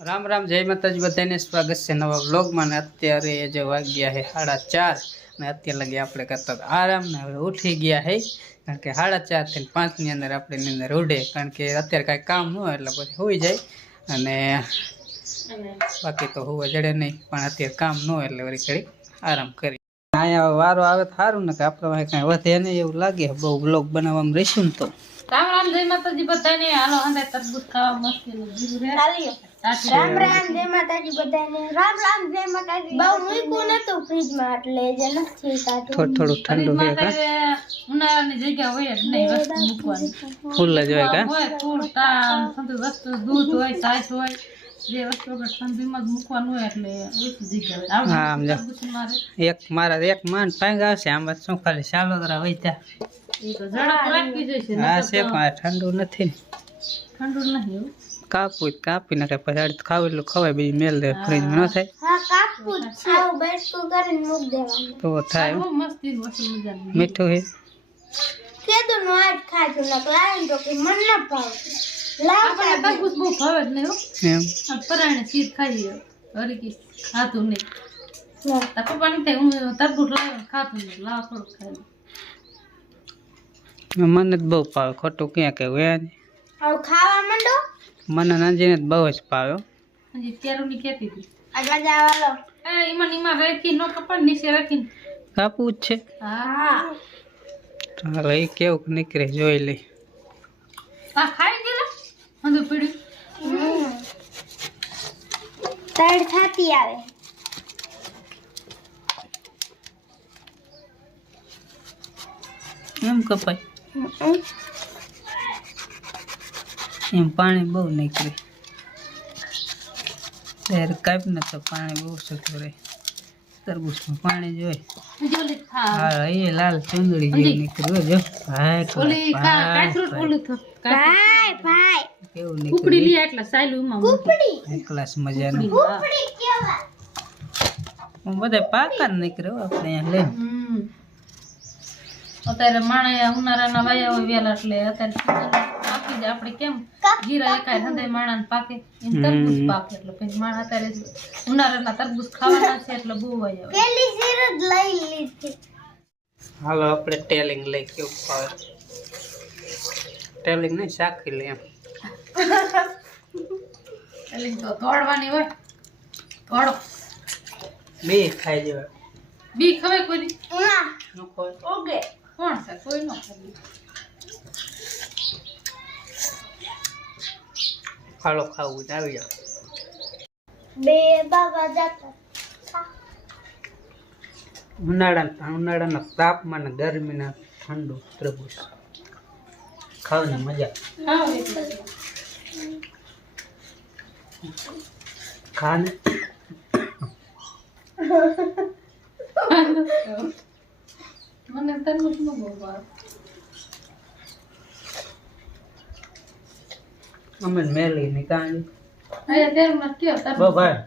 રામ રામ જય માતાજી બધાને સ્વાગત છે નવા વ્લોગમાં ને અત્યારે જે વાગ્યા છે 4:30 ને અત્યારે લગી આપણે કરતા હતા આરામ ને હવે ઉઠી ગયા છે કારણ કે 4:30 થી 5 ની અંદર આપણે નીંદર ઉડે કારણ કે અત્યારે કાંઈ કામ ન હોય એટલે પછી હોઈ જાય અને બાકી તો હોવા જડે નહીં પણ અત્યારે કામ ન હોય એટલે વળી ઘડી આરામ કરી અહીંયા વારો આવે તો સારું ને કે આપણે કાંઈ વધે નહીં એવું લાગે બહુ વ્લોગ બનાવવામાં રહીશું ને તો રામ રામ જય માતાજી બધાને હાલો હંદે તરબૂચ ખાવા મસ્ત જીરું રે રામ રામ જય માતાજી બધાને રામ રામ જય માતાજી બહુ મૂક્યું નતું ફ્રીજમાં એટલે જે નથી કાઢું થોડું ઠંડુ હોય કા ઉનાળાની જગ્યા હોય જ નહીં વસ્તુ મૂકવાની ફૂલ જ હોય કા હોય ફૂલ તા ઠંડુ વસ્તુ દૂધ હોય છાશ હોય જે વસ્તુ આપણે ઠંડીમાં જ મૂકવાનું હોય એટલે ઓછી જગ્યા હોય હા સમજો એક મારા એક માન પાંગ આવશે આમાં શું ખાલી ચાલો જરા હોય ત્યાં એ તો ઝડપ રાખી જશે હા છે પણ ઠંડુ નથી ને ઠંડુ નહીં કાપી નાખે પછી ખાવ એટલું ખવાય બીજી મેલ દે ફ્રીજમાં ન થાય હા કાપું છાવ બેસતું કરીને મૂક દેવાનું તો થાય બહુ મસ્તી વસ્તુ મજાની મીઠું હે કેદું નો આજ ખાધું ને લાઈન તો કે મન ન ભાવતું આપણે તરબૂચ બહુ ભાવે જ નહીં હો એમ આ પરાણે શીર ખાઈએ હરીકી ખાતું નહીં તા પપ્પાની થાય હું તરબૂચ લાવ્યો ખાતું નહીં લાવ થોડુંક ખાઈ મને જ બહુ ભાવે ખોટું ક્યાં કહેવું યાર હવે ખાવા માંડો મને નાજીને જ બહુ જ ભાવે હજી કેરુની કહેતી હતી આગળ જાવાલો એમાં રાખી નો કપાળ નીચે રાખીને કાપવું જ છે હા ચાલો એ કેવું નીકળે જોઈ લઈ આ ખાઈ ગયેલા હંધું પીડ્યું તડ થાતી આવે એમ કપાય એમ પાણી બહુ નીકળે ત્યારે કાપી તો પાણી બહુ સતું રહે તરબૂચમાં પાણી જોઈએ જોલી ખા હા એ લાલ ચુંદડી જેવું નીકળ્યું જો ભાઈ ઓલી કાચરૂટ ઓલું તો ભાઈ ભાઈ કેવું ઉપડી નીકળ્યું લી એટલા સાયલું માં ઉપડી એક ક્લાસ મજાનું ઉપડી કેવા બધા પાકા નીકળ્યો આપણે અહીંયા લઈને અત્યારે માણે ઉનાળાના વાયા હોય વેલા એટલે અત્યારે પાકી જાય આપણે કેમ જીરા એકાય હંધે માણાને પાકે એમ તરબૂચ પાકે એટલે પછી માણા અત્યારે ઉનાળાના તરબૂચ ખાવાના છે એટલે બહુ વાયા હોય પેલી જીર જ લઈ લીધી હાલો આપણે ટેલિંગ લઈ કેવું ભાવે ટેલિંગ નહીં શાખી લે એમ એટલે તો તોડવાની હોય તોડો બે ખાઈ જવા બી ખવાય કોઈ દી? ના ન ખવાય ઓગે કોણ છે કોઈ નો ખાય ખાલો ખાવું તો આવી જાવ બે બાબા જાતા ઉનાળાના તાપમાન ગરમીના ઠંડુ તરબૂચ ખાવાની મજા ખાને મને તરબૂચ નો બહુ ભાવે અમે મેલી ની કાંડી અરે તેર મત કયો તરબૂચ ભાઈ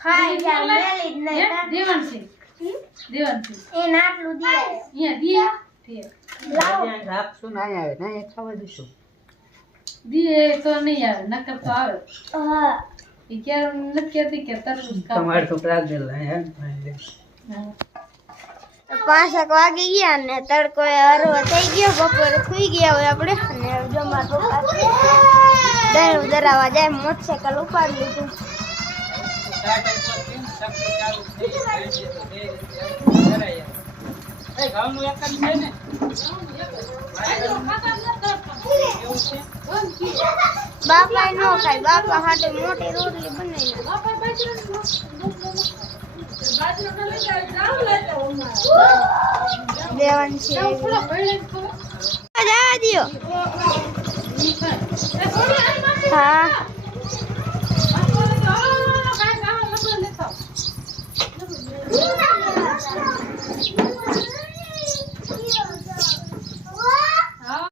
ખાઈ જા મેલી જ નહીં દેવાન છે એ નાટલું દિયા અહીંયા દિયા લાવો રાખશું ને અહીંયા આવે ને ખાવા દઈશું દીએ તો નહીં આવે નકર તો આવે હા એ ક્યારે નથી કહેતી કે તરબૂચ ખાવ તમારે તો રાખ દેલા હે 5 વાગી ગયા ને તડકો હરવો થઈ ગયો બપોરે સુઈ ગયા હોય આપણે અને જમા તો દહીં દરાવા જાય મોટરસાઇકલ ઉપાડી લીધું બાપા નો ખાય બાપા હાટે મોટી રોટલી બનાવી દેવાની છે જવા દો હા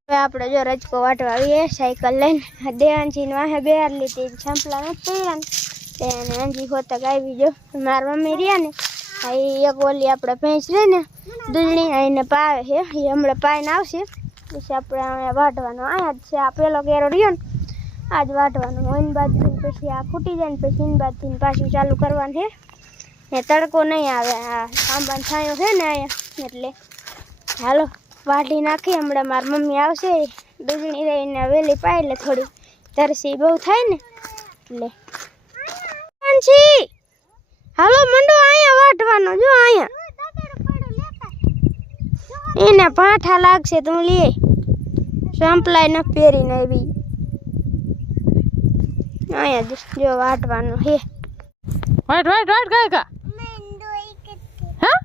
આપણે જો રજકો વાટવા આવીએ સાયકલ લઈને દેવાનજી ને વાહે બેહાર લીધી છાંપલા નથી પડ્યા ને તેને અંજી હોતક આવી જો મારા મમ્મી રહ્યા ને એક ઓલી આપણે ભેંસ રહી ને દૂધણી આવીને પાવે છે એ હમણાં પાઈને આવશે પછી આપણે અહીંયા વાઢવાનો અહીંયા જ છે આ પેલો કેરો રહ્યો ને આજ વાટવાનું હોય ને બાદથી પછી આ ફૂટી જાય ને પછી ઇન બાદથી પાછું ચાલુ કરવાનું છે ને તડકો નહીં આવે આ આંબાનો છાંયો છે ને અહીંયા એટલે હાલો વાટી નાખી હમણાં મારી મમ્મી આવશે દૂધણી રહીને વેલી પાય એટલે થોડી તરસી બહુ થાય ને એટલે હાલો મંડો અહીંયા વાટવાનો જો અહીંયા એને પાઠા લાગશે તું લે સંપલાય ન પહેરીને આવી અહીંયા જો વાટવાનું હે વાટ વાટ વાટ કાય કા હા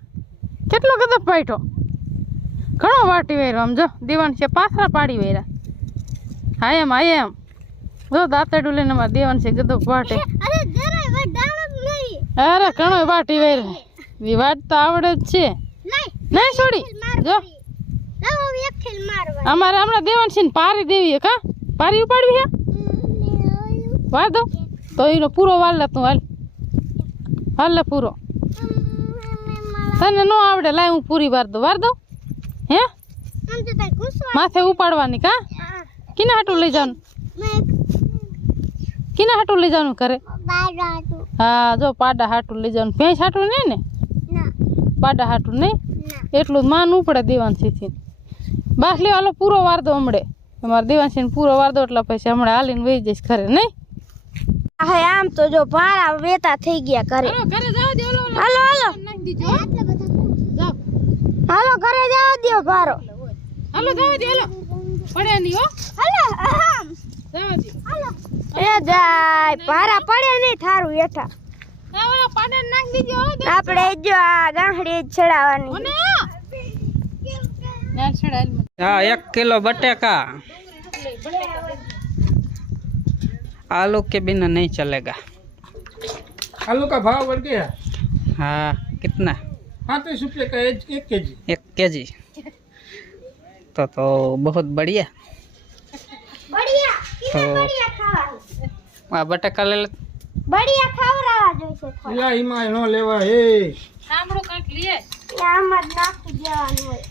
કેટલો કદો પાઈઠો ઘણો વાટી વેરો આમ જો દીવાન છે પાથરા પાડી વેરા હા એમ જો દાંતડું લઈને અમારે દેવાન છે ગદો પાટે અરે ઘણો વાટી વેર વી વાટ તો આવડે જ છે નહીં છોડી જો અમારે હમણાં દેવાન છે ને પારી દેવી કા પારી ઉપાડવી હે વાર દો તો એનો પૂરો વાર લે તું હાલ લે પૂરો તને નો આવડે લાય હું પૂરી વાર દઉં હે માથે ઉપાડવાની કા કિના હાટું લઈ જવાનું કિના હાટું લઈ જવાનું કરે હા જો પાડા હાટું લઈ જવાનું ભેંસ હાટું નહીં ને પાડા હાટું નહીં એટલું જ માન ઉપડે દેવાંશીથી બાસ લે હાલો પૂરો વાર દો હમણે તમારે દેવાંશીને પૂરો વાર દો એટલે પછી હમણાં હાલીને વહી જઈશ ઘરે નહીં હા આમ તો જો ભારા વેતા થઈ ગયા ઘરે હાલો હાલો હાલો ઘરે જવા દો ભારો હાલો જવા દે હાલો પડ્યા નહીં હો હાલો જવા દે હાલો એ જાય ભારા પડે નહીં થારું હેઠા ઓલા પાડે નાખ દીજો હો આપણે જો આ ગાંહડી ચડાવવાની ના ચડાલ हाँ 1 किलो बटेका आलू के बिना नहीं चलेगा आलू का भाव बढ़ गया हाँ कितना 35 रुपये का 1 केजी 1 केजी तो बहुत बढ़िया तो आ बटेका ले ले बढ़िया खवरावा જોઈશે इला हिमाय नो लेवा हे સાંભળો કાંઈક લીએ આમ જ નાખી દેવાનું હોય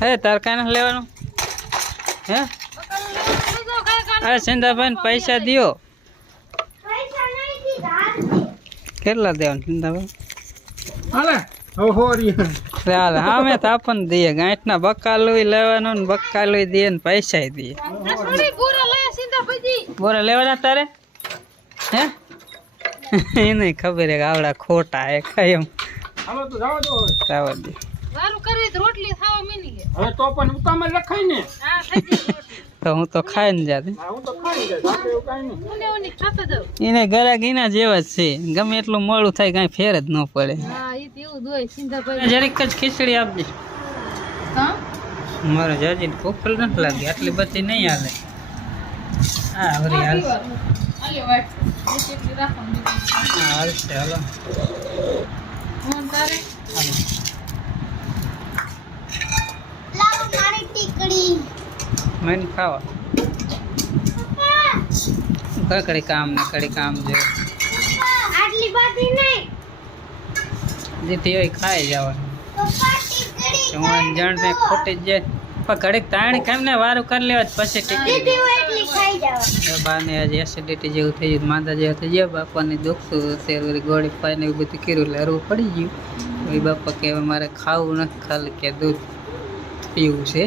हे तार कान लेवानो हे अरे सिंधाबेन पैसा दियो પૈસા નહીં દીધા કેટલા દેવાનું સિંધાબેન हाले हो रही है ચાલ હા મેં તો આપણને દઈએ ગાંઠના બકાલું લેવાનું ને બકાલું દઈએ ને પૈસા દઈએ થોડી ગોરા લયા સીધા પછી બોરા લેવાના તારે હે એને ખબર હે કે આવડા ખોટા હે કઈ એમ हालो तो जाओ दो રાવા દે વારું કરવી તો રોટલી ખાવા મીની ગઈ હવે તો પણ ઉતામાં લખાઈ ને હા થઈ ગઈ તો હું તો ખાઈને જાતે હા હું તો ખાઈ જાય આપણે એવું કાઈ નહીં મને ઓની ખાતા જાવ એને ગરાગીના જેવા જ છે ગમે એટલું મોડું થાય કાંઈ ફેર જ ન પડે હા ઈ તો એવું દોય સીધા પછી જરીક જ ખીચડી આપજે હા મારે જાજી ભૂખ નથી લાગી આટલી બધી નહીં હાલે હા હરી હાલ આલે વાટ એટલી રાખવાનું હા હાલશે હાલો હું તારે હાલો લાવ મારી ટીકડી મને ખાવા કડી કામ ને કડી કામ જે આટલી બધી નહીં જેથી હોય ખાઈ જવાનું પપ્પા ટીકડી હું જાણ ને ખોટી જ જાય પણ ઘડીક તાણી કેમ ને વારું કરી લેવા જ પછી ટીકી દીદી હોય એટલી ખાઈ જવા બાને આજે એસિડિટી જેવું થઈ ગયું માંદા જેવું થઈ ગયા બાપાને દુખતું શેર વળી ગોળી પાઈને એવું બધું કર્યું એટલે હરવું પડી ગયું એ બાપા કે હવે મારે ખાવું નથી ખાલી કે દૂધ પીવું છે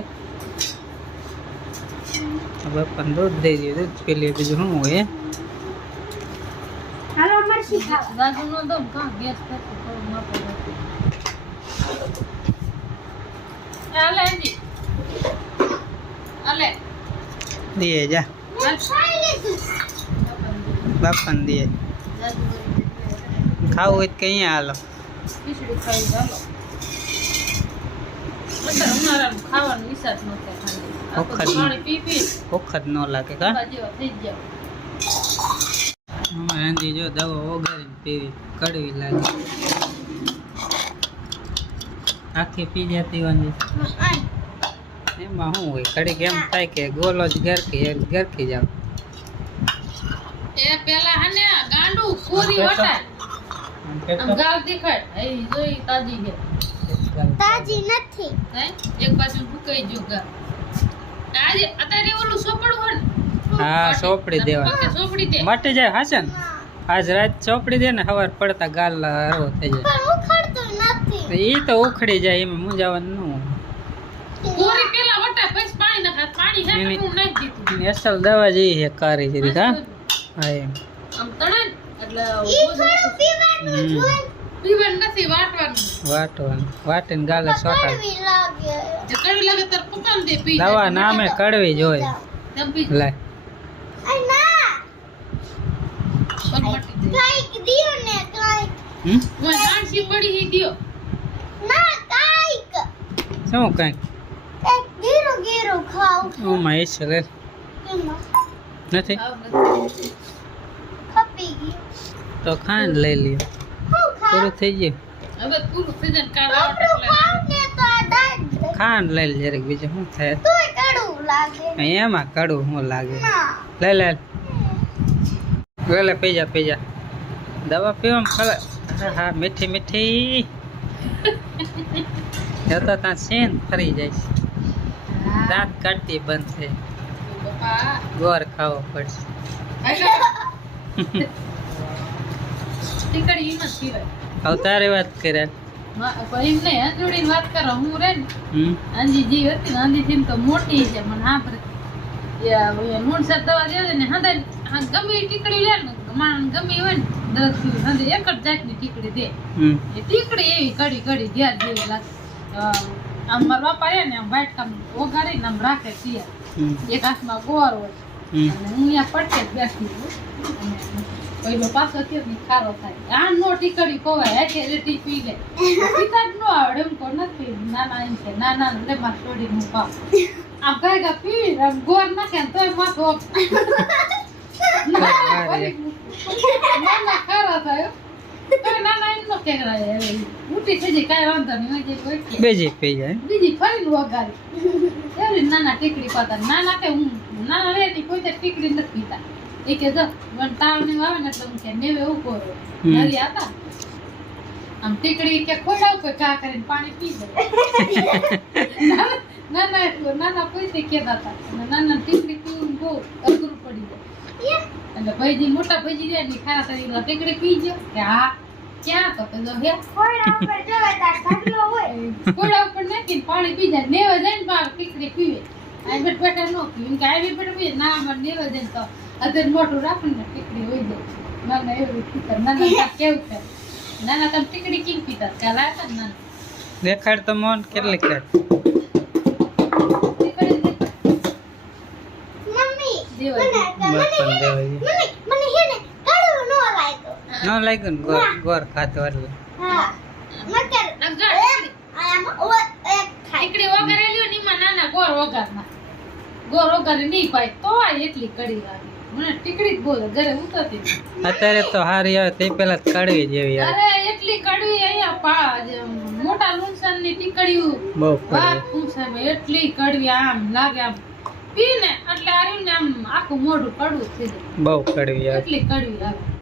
બાપાને દૂધ દઈ દઈએ દૂધ પી લે બીજું શું હોય હાલો મરસી ખાવા દાદુ નો દમ કા ગેસ થતો થોડું માપો આલે અંજી આલે દઈએ જા ખાઈ લીધું બાપાને દઈએ ખાવું હોય તો કઈ હાલો ખીચડી ખાઈ ચાલો બધા ઉનાળામાં ખાવાનો વિચાર ન થાય ઠંડી આ તો વખત પાણી પી પી ભૂખ જ ન લાગે કા જેવા થઈ જાવ અમારે આંધી જો દવા ઓગાળીને પીવી કડવી લાગે આખી પી જતી વાંધી એમાં શું હોય કડીક એમ થાય કે ગોલો જ ગરકી જાવ એ પેલા હને ગાંડું પૂરી વટાય આમ ગાવ દેખાય એ જોઈ તાજી છે તાજી નથી હે એક પાછું ફૂકાઈ જો ગા આજે અત્યારે ઓલું સોપડું હોય ને હા ચોપડી દેવા પાકે ચોપડી દે મટી જાય હાચન આજ રાત ચોપડી દે ને સવાર પડતા ગાલ હરવો થઈ જાય પણ ઉખડતું નથી. ઈ તો ઉખડી જાય એમાં મૂંઝાવાનું ન પૂરી પેલા વટા પછી પાણી નાખા પાણી હે એની- હું નાખી દીધું હોય અસલ દવા જેવી છે કારી જરી હા હા એમ આમ તણે ને એટલે ઈ થોડું પીવાનું હમ. જોઈ પીવાનું નથી વાટવાનું વાટવાનું વાટીને ગાલે સોટા કડવી લાગે. જે કડવી લાગે તાર પપ્પાને દે પી દવા નામે કડવી જ હોય તેમ પી લે આ ના પણ મટી જાય કાઈક દિયો ને કાઈક. હમ હું કાંસી પડી હી દિયો ના કાઈક શું કઈ કાઈક ગીરો ગીરો ખાવ. ઓમાં એસે લે એમાં નથી ખપી ગઈ. તો ખાંડ લઈ લ્યો હું ખાવ? પૂરું થઈ ગયું હવે પૂરું થઈ જાય ને કાલ આવટ આપણું એટલે ખાવ ને તો આ દાંત ખાંડ લઈ લે જરીક બીજું શું થાય તોય કડવું લાગે. એમાં કડવું શું લાગે ના લે લે લે પી જા દવા પીવામાં ખરા હા હા મીઠી મીઠી જતા ત્યાં સેન ફરી જાય છે દાંત કાઢતી બંધ થઈ પપ્પા ગોર ખાવો પડશે ટીકડી ઈમ જ પીવાય હવે તારી વાત કર્યા ભાઈ એમ નહીં અંજોડીની વાત કરો હું રે ને હમ આંજી જી હતી ને આંજી થી તો મોટી છે મને હા પર મૂળસર દવા દેવા ને હા ગમે એ ટીકડી લે ને માણ ગમે એ હોય ને દસ દિવસ હા એક જ જાતની ટીકડી દે હમ એ ટીકડી એવી કડી કડી ધ્યાન જેવી લાગે આમ મારા બાપા રે ને આમ વાઈટ કામ ઓગાડીને આમ રાખે તૈયાર હમ એક હાથમાં ગોળ હોય હમ અને હું અહીંયા પડકે જ બેસી છું અને પહેલો પાછો થયો ને ખારો થાય આ નો ટીકડી ખવાય કે રેટી પી લે પીતા જ ન આવડે એમ તો નથી નાના એમ કે નાના લે માં છોડી હું પાવ આમ કઈ ગા પી આમ ગોળ નાખે ને તોય માથો નાના ખારા થાય તો નાના એમ નો કેગરાય હવે ઉઠી થઈ જાય કાંઈ વાંધો નહીં હોય જે કોઈ કે બેજી પી જાય બીજી ફરીને વગાડી એવી નાના ટીકડી પાતા નાના કે હું નાના રેતી કોઈ તે ટીકડી નથી પીતા એ કે જો વન તાવ ને આવે ને એટલે હું કે નેવે ઉભો રહો નરી આતા આમ ટીકડી કે ખોડાવ કોઈ કા કરીને પાણી પી જાય નાના કોઈ તે કેતા હતા અને નાના ટીકડી પીવું બહુ અઘરું પડી જાય એટલે ભાઈજી મોટા ભાઈજી રહ્યા ને ખારા તરી ટીકડી પી ગયો કે હા ક્યાં તો કે જો હે ખોડા ઉપર જોવે તાર ઢગલો હોય. કોડા ઉપર નાખીને પાણી પી જાય નેવા જાય ને બાર ટીકડી પીવે આ બેટ બેટા નો પીવે કે આવી બેટ પીવે ના અમાર નેવા જાય તો અત્યારે મોટું રાખું ને ટીકડી હોય જાય નાના એવું પીતા નાના કેવું થાય નાના તમે ટીકડી કેમ પીતા કાલ હતા ને નાના દેખાડ તો મોન કેટલી કર ટીકડી મમ્મી દેવા બપન દેવાય મને હે ને કડવું નો લાગ્યો. ન લાગ્યું ને ગોર ખાતો એટલે હા મતર આયામાં ઓ એક ખાઈ ટીકડી વગારેલી હોય ને એમાં નાના ગોળ વગારના ગોળ વગારી નહીં પાય તો આ એટલી કડી લાગે મને ટીકડી જ બોલે ઘરે ઉતરતી નથી. અત્યારે તો હારી આવે તે પેલા કડવી જેવી આવે અરે એટલી કડવી અહીંયા મોટા નુકસાન ની ટીકડીયું બહુ વાત કડવી પૂછે એટલી કડવી આમ લાગે આમ પીને એટલે આર્યું ને આમ આખું મોઢું કડવું થઈ જાય બહુ કડવી આવે એટલી કડવી લાગે